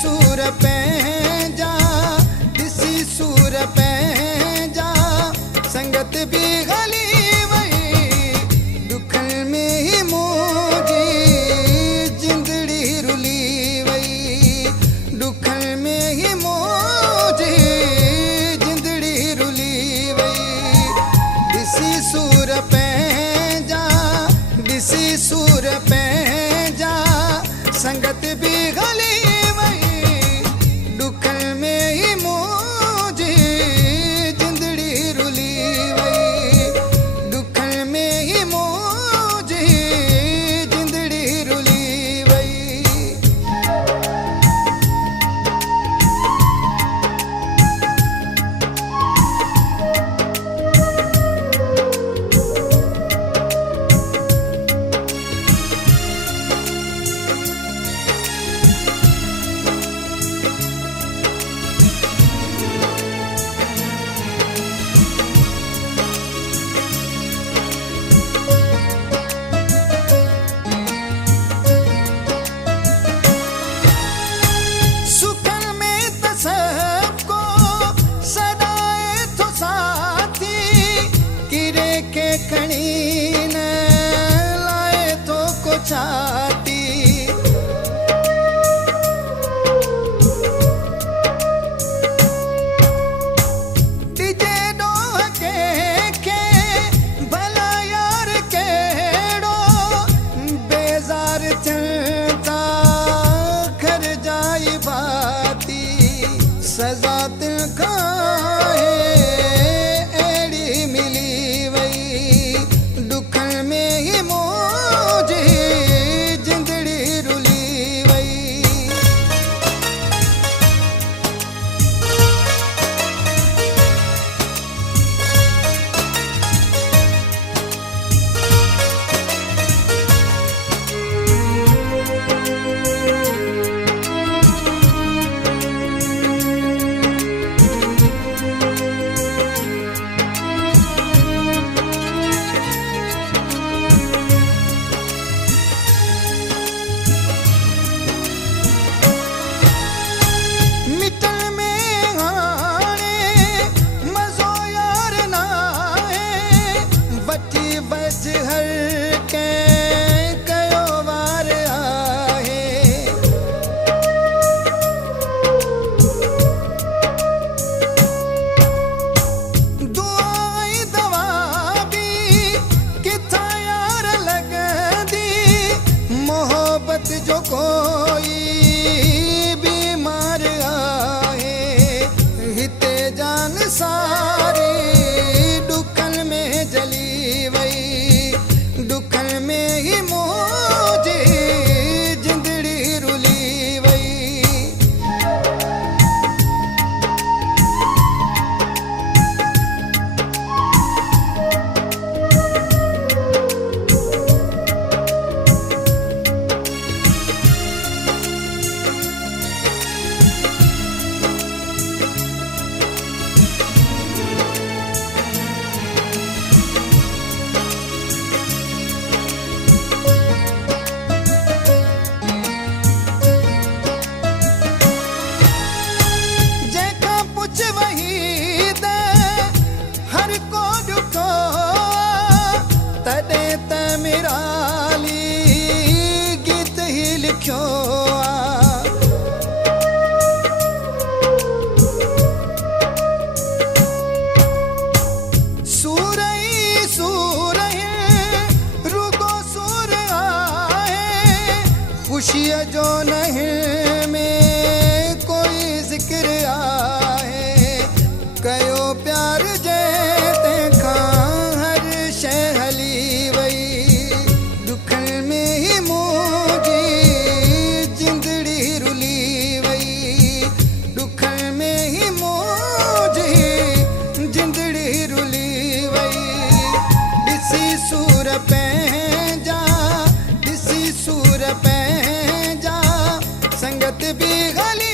सूर पंहिंजा ॾिसी सूर पंहिंजा संगत बि हली वई दुखनि में ई मुंहिंजी जिंदड़ी रुली वई दुखनि में ई मुंहिंजी जिंदड़ी रुली वई ॾिसी सूर पंहिंजा ॾिसी सूर पंहिंजा संगत बि हली वई दुखनि में ई मुंहिंजी जिंदड़ी रुली वई दुखनि में ई मुंहिंजी जिंदड़ी रुली वई खणी न लाए तो को छाती डिजे डोह के भला यार केड़ो बेजार थियता घर जाई बाती सजा तिल खाए एड़ी मिली दुखनि में ई मुंहिंजी जिंदड़ी रुली वई हर कंहिं कयो वार आहे दुआ ऐं दवा बि किथां यार लॻंदी मोहबत जो कोई बीमार आहे हिते जान सारी दुखनि में जली वई दुखनि में ई मुंहिंजी जिंदड़ी रुली वई तॾहिं त मिराली गीत ई लिखियो सूर ई सूर रुगो सूर आहे ख़ुशीअ जो नहिं में कोई ज़िक्र आहे कयो प्यार जे तंहिंखां हर शइ हली वई दुखनि में ई मुंहिंजी जिंदड़ी रुली वई दुखनि में ई मुंहिंजी जिंदड़ी रुली वई ॾिसी सूर पंहिंजा ॾिसी सूर पंहिंजा संगत बि हली